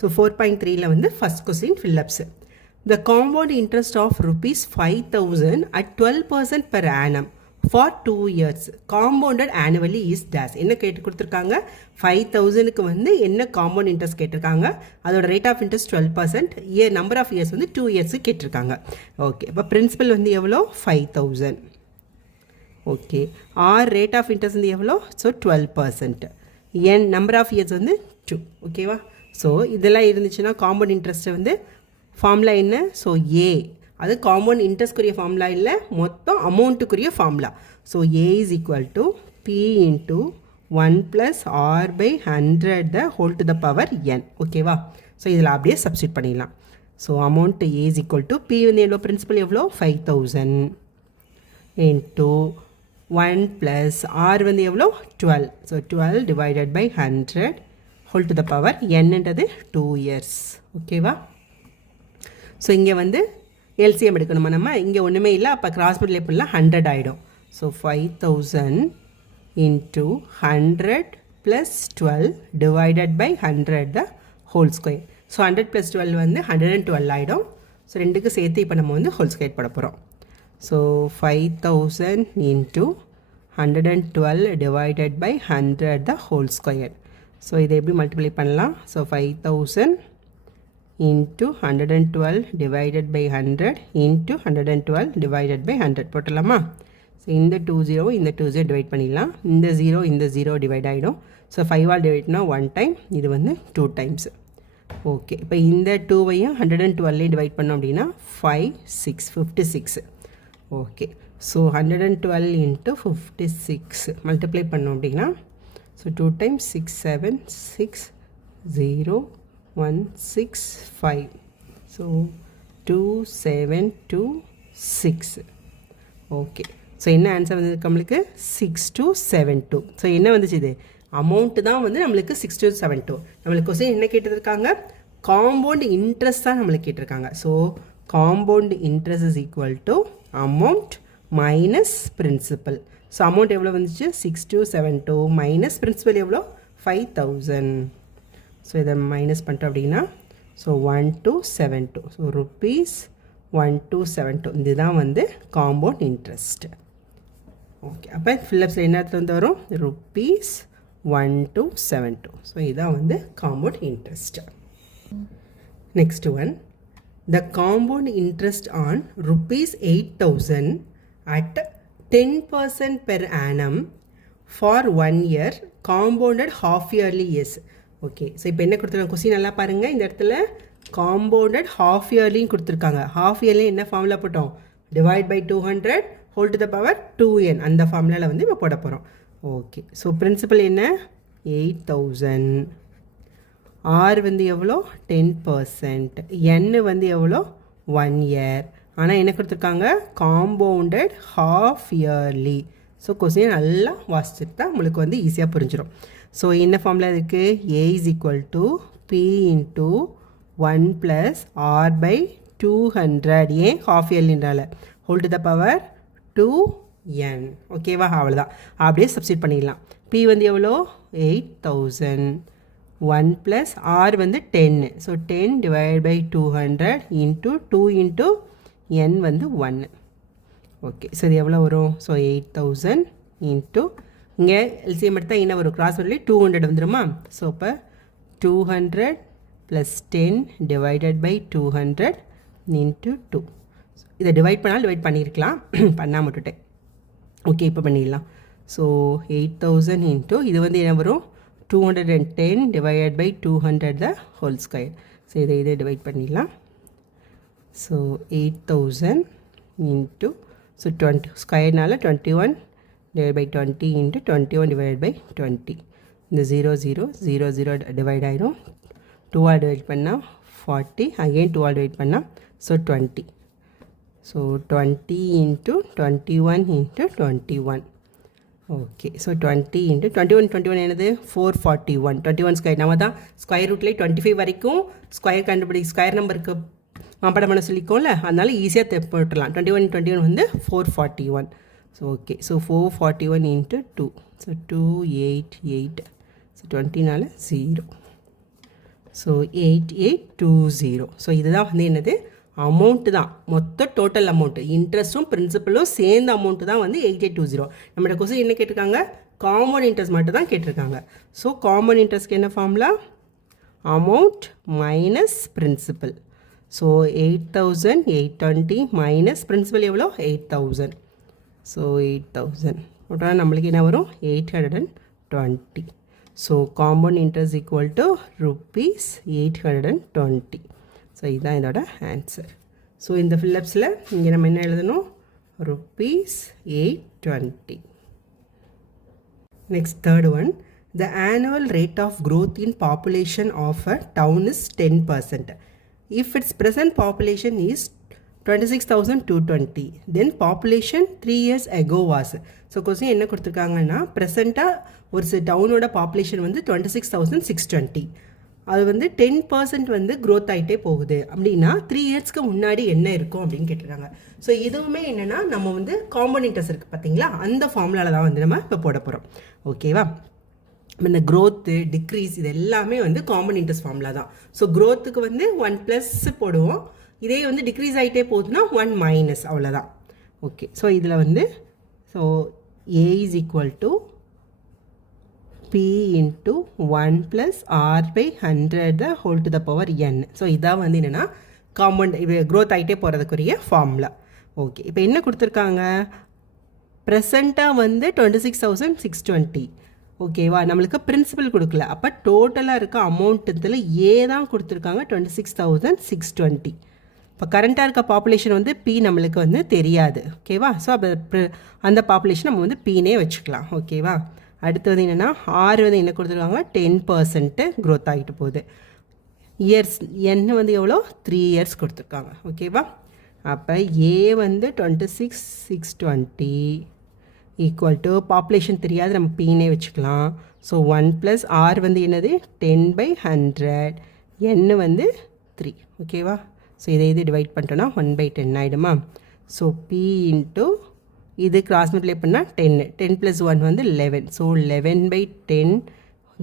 So 4.3ல வந்து first question fill ups. The compound interest of rupees 5,000 at 12% per annum for 2 years compounded annually is dash. என்ன கேட்டு கொடுத்துருக்காங்க? 5,000க்கு வந்து என்ன காம்பவுண்ட் இன்ட்ரெஸ்ட் கேட்டிருக்காங்க, அதோட rate of interest 12%, year number of years வந்து 2 இயர்ஸுக்கு கேட்டிருக்காங்க. ஓகே, இப்போ பிரின்சிபல் வந்து எவ்வளோ? 5,000. Okay, R rate of interest வந்து எவ்வளோ? So 12%. N number of years வந்து 2. ஓகேவா? ஸோ இதெல்லாம் இருந்துச்சுன்னா காம்பவுண்ட் இன்ட்ரெஸ்ட்டை வந்து ஃபார்முலா என்ன? ஸோ ஏ, அது காம்பவுண்ட் இன்ட்ரெஸ்ட்க்குரிய ஃபார்முலா இல்லை, மொத்தம் அமௌண்ட்டுக்குரிய formula. So A is equal to P into 1 + r/100 the whole to the power n. ஓகேவா? ஸோ இதில் அப்படியே சப்ஸ்டியூட் பண்ணிடலாம். So amount A is equal to P வந்து எவ்வளோ? பிரின்சிபல் எவ்வளோ? 5,000 இன்ட்டு 1 + r வந்து எவ்வளோ? 12. So 12 divided by 100 whole to the power என்னன்றது 2 இயர்ஸ். ஓகேவா? ஸோ இங்கே வந்து எல்சிஎம் எடுக்கணுமா நம்ம? இங்கே ஒன்றுமே இல்லை, அப்போ கிராஸ் மல்டிப்ளை பண்ணலாம், 100 ஆகிடும். So 5,000 into 100 + 12 divided by 100 the whole square. So 100 + 12 வந்து 112 ஆகிடும். ஸோ ரெண்டுக்கு சேர்த்து இப்போ நம்ம வந்து ஹோல் ஸ்கொயர் போட போகிறோம். So 5,000 into 112 divided by 100 the whole square. So இதை எப்படி மல்டிப்ளை பண்ணலாம்? So 5,000 into 112 divided by 100 into 112 divided by 100 போட்டலாமா? So இந்த 2 0 இந்த 2 0 டிவைட் பண்ணிடலாம். இந்த 0 இந்த 0 டிவைட் ஆகிடும். ஸோ 5ஆல் டிவைட்னா 1 டைம், இது வந்து 2 டைம்ஸ். ஓகே, இப்போ இந்த 2வையும் 112 டிவைட் பண்ணோம் அப்படின்னா 5 6 56. ஓகே, ஸோ 112 into 56 மல்டிப்ளை பண்ணோம் அப்படின்னா so 2 times 6 7 6 0 1 6 5. So 2 7 2 6. Okay, so என்ன ஆன்சர் வந்து நம்மளுக்கு? 6272. ஸோ என்ன வந்துச்சு? இது அமௌண்ட்டு தான் வந்து நம்மளுக்கு 6272. நம்மளுக்கு கொஸ்டின் என்ன கேட்டிருக்காங்க? காம்பவுண்ட் இன்ட்ரெஸ்ட் தான் நம்மளுக்கு கேட்டிருக்காங்க. So compound interest is equal to amount minus principal. So amount எவ்வளோ வந்துச்சு? 6272 மைனஸ் பிரின்சிபல் எவ்வளோ? 5,000. ஸோ இதை மைனஸ் பண்ணிட்டோம் அப்படின்னா ஸோ 1272. ஸோ rupees 1272 இதுதான் வந்து காம்பவுண்ட் இன்ட்ரெஸ்ட். ஓகே, அப்போ ஃபில்லப்ஸில் என்ன இடத்துல வந்து வரும்? rupees 1272. ஸோ இதுதான் வந்து compound interest. Next one, the compound interest on rupees 8,000 at 10% per annum for 1 year compounded half yearly years. Okay, so இப்போ என்ன கொடுத்துருக்காங்க? கொஸ்டின் நல்லா பாருங்கள். இந்த இடத்துல காம்பவுண்டட் ஹாஃப் இயர்லின்னு கொடுத்துருக்காங்க. ஹாஃப் இயர்லி என்ன ஃபார்முலா போட்டோம்? Divide by 200 whole to the power 2n. அந்த ஃபார்முலாவில் வந்து இப்போ போட போகிறோம். ஓகே, ஸோ பிரின்சிபல் என்ன? 8,000. ஆர் வந்து எவ்வளோ? 10%. n வந்து எவ்வளோ? 1 இயர். ஆனால் என்ன கொடுத்துருக்காங்க? Compounded half yearly. So question நல்லா வாசிச்சுட்டு தான் உங்களுக்கு வந்து ஈஸியாக புரிஞ்சிடும். ஸோ என்ன ஃபார்முலா இருக்குது? A is equal to P into 1 + r/200. ஏன் ஹாஃப் இயர்லின்றால whole to the power 2n. ஓகேவா? அவ்வளோதான், அப்படியே சப்ஸ்டிட் பண்ணிடலாம். பி வந்து எவ்வளோ? 8,000. 1 + r வந்து 10. So 10 divide by 200 into 2 into n வந்து 1. ஓகே, ஸோ இது எவ்வளோ வரும்? ஸோ 8,000 இன்ட்டு இங்கே எல்சிஎம் எடுத்தால் என்ன வரும்? கிராஸ் வரல 200 வந்துடுமா? ஸோ இப்போ 200 + 10 டிவைடட் பை 200 இன்ட்டு 2. இதை டிவைட் பண்ணாலும் டிவைட் பண்ணியிருக்கலாம், பண்ணால் மட்டுட்டேன். ஓகே, இப்போ பண்ணிடலாம். ஸோ 8,000 இன்ட்டு இது வந்து என்ன வரும்? 210 divided by 200 the whole square. So இதை டிவைட் பண்ணிடலாம். ஸோ 8,000 இன்ட்டு ஸோ 20 ஸ்கொயர்னால 21 divided by 20 into 21 divided by 20. இந்த 0 0 0 0 டிவைட் ஆயிடும். 2 ஆல் டிவைட் பண்ணால் 40. அகெயின் 2 ஆல் டிவைட் பண்ணால் so 20. So 20 into 21 into 21. Okay, so 20 into 21 என்னது? 441. 21 ஸ்கொயர். நம்ம தான் ஸ்கொயர் ரூட்லேயே 25 வரைக்கும் ஸ்கொயர் ஸ்கொயர் நம்பருக்கு மாப்படம் பண்ண சொல்லிக்கோம்ல, அதனால ஈஸியாக போட்டுடலாம். 21 வந்து 441. So okay, so 441 into 2. So 288. So 20னால 0. ஸோ 8820. ஸோ இதுதான் வந்து என்னது அமௌண்ட்டு தான், மொத்த டோட்டல் அமௌண்ட்டு, இன்ட்ரெஸ்ட்டும் பிரின்சிபலும் சேர்ந்த அமௌண்ட்டு தான் வந்து 8820. நம்மளோட கொஸ்டின் என்ன கேட்டிருக்காங்க, காம்பவுண்ட் இன்ட்ரெஸ்ட் மட்டும் தான் கேட்டிருக்காங்க. ஸோ காம்பவுண்ட் இன்ட்ரெஸ்ட்க்கு என்ன formula, amount minus principal. So 8820 minus principal எவ்வளோ 8000. ஸோ 8000 டோட்டலாக நம்மளுக்கு என்ன வரும் 820. So compound interest equal to rupees 820. So இதுதான் இதோட ஆன்சர். ஸோ இந்த ஃபில்லப்ஸில் இங்கே நம்ம என்ன எழுதணும், rupees 820. Next, third one. The annual rate of growth in population of a town is 10%. If its present population is 26,220, then population 3 years ago was. So question என்ன கொடுத்துருக்காங்கன்னா, ப்ரெசண்ட்டாக ஒரு டவுனோட பாப்புலேஷன் வந்து 26,620, அது வந்து 10% வந்து க்ரோத் ஆகிட்டே போகுது அப்படின்னா 3 இயர்ஸ்க்கு முன்னாடி என்ன இருக்கும் அப்படின்னு கேட்டிருக்காங்க. ஸோ இதுவுமே என்னென்னா நம்ம வந்து காம்பவுண்ட் இன்ட்ரெஸ்ட் இருக்குது பார்த்தீங்களா, அந்த ஃபார்முலாவில் தான் வந்து நம்ம இப்போ போட போகிறோம். ஓகேவா, இந்த க்ரோத்து டிக்ரீஸ் இது எல்லாமே வந்து காம்பவுண்ட் இன்ட்ரெஸ்ட் ஃபார்முலா தான். ஸோ க்ரோத்துக்கு வந்து 1+ போடுவோம், இதே வந்து டிக்ரீஸ் ஆகிட்டே போகுதுன்னா 1 மைனஸ், அவ்வளோதான். ஓகே, ஸோ இதில் வந்து so A is equal to P into 1 plus R by 100 the whole to the power n. So இதான் வந்து என்னென்னா காம்பவுண்ட் இது க்ரோத் ஆகிட்டே போகிறதுக்குரிய ஃபார்முலா. ஓகே, இப்போ என்ன கொடுத்துருக்காங்க, ப்ரெசண்ட்டாக வந்து 26,620. ஓகேவா, நம்மளுக்கு பிரின்சிபல் கொடுக்கல, அப்போ டோட்டலாக இருக்க அமௌண்ட் இதில் ஏ தான் கொடுத்துருக்காங்க 26,620. இப்போ கரண்ட்டாக இருக்க பாப்புலேஷன் வந்து பி நம்மளுக்கு வந்து தெரியாது. ஓகேவா, ஸோ அப்போ அந்த பாப்புலேஷன் நம்ம வந்து பீனே வச்சுக்கலாம். ஓகேவா, அடுத்து வந்து என்னென்னா ஆறு வந்து என்ன கொடுத்துருக்காங்க 10% க்ரோத் ஆகிட்டு போகுது. இயர்ஸ் என்ன வந்து எவ்வளோ 3 இயர்ஸ் கொடுத்துருக்காங்க. ஓகேவா, அப்போ ஏ வந்து 26,620 ஈக்குவல் டு பாப்புலேஷன் தெரியாது, நம்ம பீனே வச்சுக்கலாம். ஸோ 1 + R வந்து என்னது 10/100, n வந்து 3. ஓகேவா, ஸோ இதை இது டிவைட் பண்ணிட்டோன்னா 1/10 ஆகிடுமா. ஸோ பி இன்ட்டு இது கிராஸ் மல்டிப்ளை பண்ணால் 10 + 1 வந்து 11. So 11/10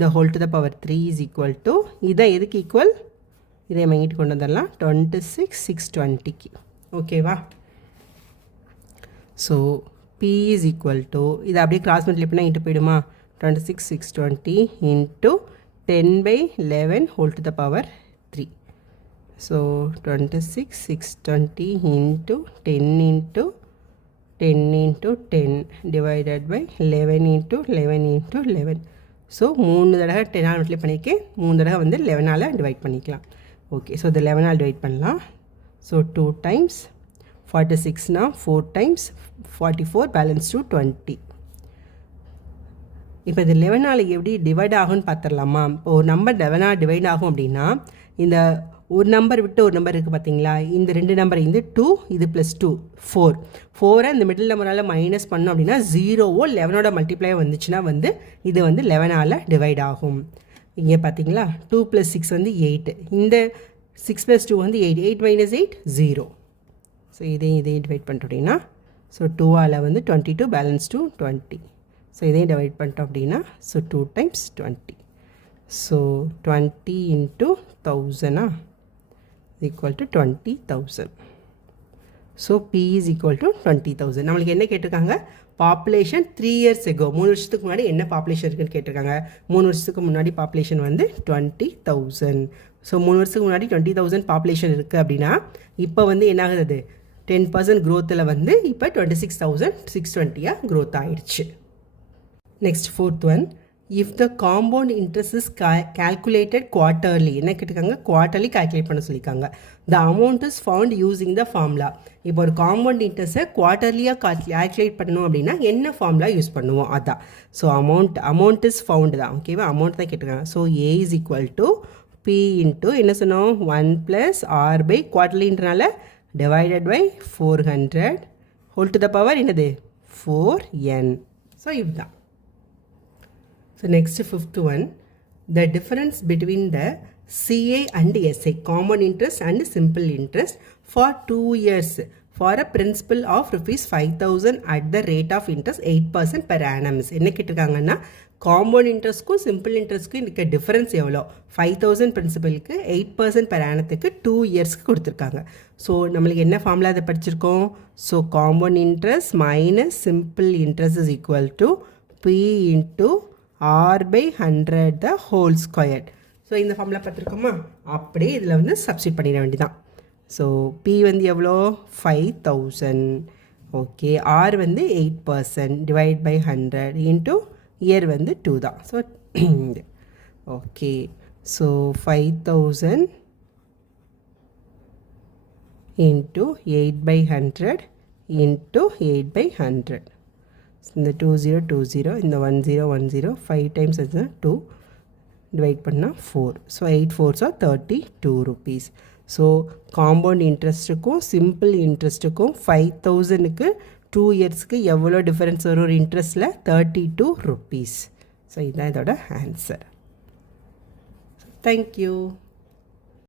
the whole to the power 3 is equal to, இதை எதுக்கு ஈக்குவல், இதை வாங்கிட்டு கொண்டு வந்துடலாம் 26,620க்கு. ஓகேவா, so P is equal to, இதை அப்படியே கிராஸ் மல்டிப்ளை பண்ணால் இன்ட்டு போயிடுமா, 26,620 into 10/11 whole to the power 3. So 26,620 into 10 into 10 into 10 divided by 11 into 11 into 11. So 3 தடவை 10 மல்டிப்ளை பண்ணியிருக்கேன், 3 தடவை வந்து 11ஆல் டிவைட் பண்ணிக்கலாம். ஓகே, ஸோ இது 11ஆல் டிவைட் பண்ணலாம். So 2 times 46னா 4 times 44 balance to 20. இப்போ இது 11ஆல் எப்படி டிவைட் ஆகும்னு பார்த்துடலாமா. இப்போ ஒரு நம்பர் 11ஆல் டிவைட் ஆகும் அப்படின்னா, இந்த ஒரு நம்பர் விட்டு ஒரு நம்பர் இருக்குது பார்த்தீங்களா, இந்த 2 நம்பர் இந்த 2 இது +2 4 இந்த மிடில் நம்பரால் மைனஸ் பண்ணோம் அப்படின்னா 0வோ 11ஓட மல்டிப்ளையோ வந்துச்சுன்னா வந்து இது வந்து 11ஆல் டிவைட் ஆகும். இங்கே பார்த்தீங்களா 2 + 6 வந்து 8, இந்த 6 + 2 வந்து 8, 8 - 8 0. ஸோ இதையும் டிவைட் பண்ணிட்டோம் அப்படின்னா, ஸோ 2ஆல் வந்து 22 பேலன்ஸ் டு 20. ஸோ இதையும் டிவைட் பண்ணிட்டோம் அப்படின்னா, so 2 times 20. So 20 into 1000 equal to 20,000. So P is equal to 20,000. நம்மளுக்கு என்ன கேட்டிருக்காங்க, பாப்புலேஷன் 3 years ago, 3 வருஷத்துக்கு முன்னாடி என்ன பாப்புலேஷன் இருக்குன்னு கேட்டிருக்காங்க. 3 வருஷத்துக்கு முன்னாடி பாப்புலேஷன் வந்து 20,000. ஸோ 3 வருஷத்துக்கு முன்னாடி 20,000 பாப்புலேஷன் இருக்குது அப்படின்னா இப்போ வந்து என்ன ஆகுது 10% க்ரோத்தில் வந்து இப்போ 26,620 க்ரோத் ஆகிடுச்சு. Next 4th one. If the compound interest is calculated quarterly, என்ன கேட்டிருக்காங்க, குவார்ட்டர்லி கால்குலேட் பண்ண சொல்லியிருக்காங்க. The amount is found using the formula. இப்போ ஒரு காம்பவுண்ட் இன்ட்ரெஸ்ட்டை குவார்ட்டர்லியாக கால்குலேட் பண்ணணும் அப்படின்னா என்ன ஃபார்முலா யூஸ் பண்ணுவோம், அதான். ஸோ அமௌண்ட் இஸ் ஃபவுண்டு தான். ஓகேவா, அமௌண்ட் தான் கேட்டிருக்காங்க. So A is equal to P into என்ன சொன்னோம் 1 + R by குவார்ட்டர்லின்றனால divided by 400 whole to the power என்னது 4n. ஸோ இதுதான். So next 5th one, the difference between the CA and SA, common interest and simple interest, for 2 years for a principal of rupees 5,000 at the rate of interest 8% per annum. என்ன கேட்டிருக்காங்கன்னா, compound இன்ட்ரெஸ்ட்க்கும் simple இன்ட்ரெஸ்ட்க்கும் இருக்க difference எவ்வளோ 5000 பிரின்சிபலுக்கு 8% per ஆனத்துக்கு 2 இயர்ஸ்க்கு கொடுத்துருக்காங்க. So நம்மளுக்கு என்ன formula அதை படிச்சிருக்கோம்? So compound interest minus simple interest is equal to P into R/100 the whole square. So இந்த ஃபார்முலா பார்த்துருக்கோமா? அப்படியே இதில் வந்து சப்ஸ்டிட் பண்ணிட வேண்டியதான். ஸோ பி வந்து எவ்வளோ 5000, ஓகே, ஆர் வந்து 8% டிவைட் பை 100 இன்ட்டு இயர் வந்து 2 தான். So okay, so 5000 into 8/100 into 8/100. இந்த 2020 இந்த 1010 5 டைம்ஸ் 2 டிவைட் பண்ணால் 4. So 8 4s are 32 rupees. So compound இன்ட்ரெஸ்ட்டுக்கும் சிம்பிள் இன்ட்ரெஸ்ட்டுக்கும் 5000க்கு 2 இயர்ஸ்க்கு எவ்வளோ டிஃபரன்ஸ் வரும் ஒரு இன்ட்ரெஸ்ட்டில்? 32 rupees. ஸோ இதுதான் இதோட ஆன்சர். தேங்க்யூ.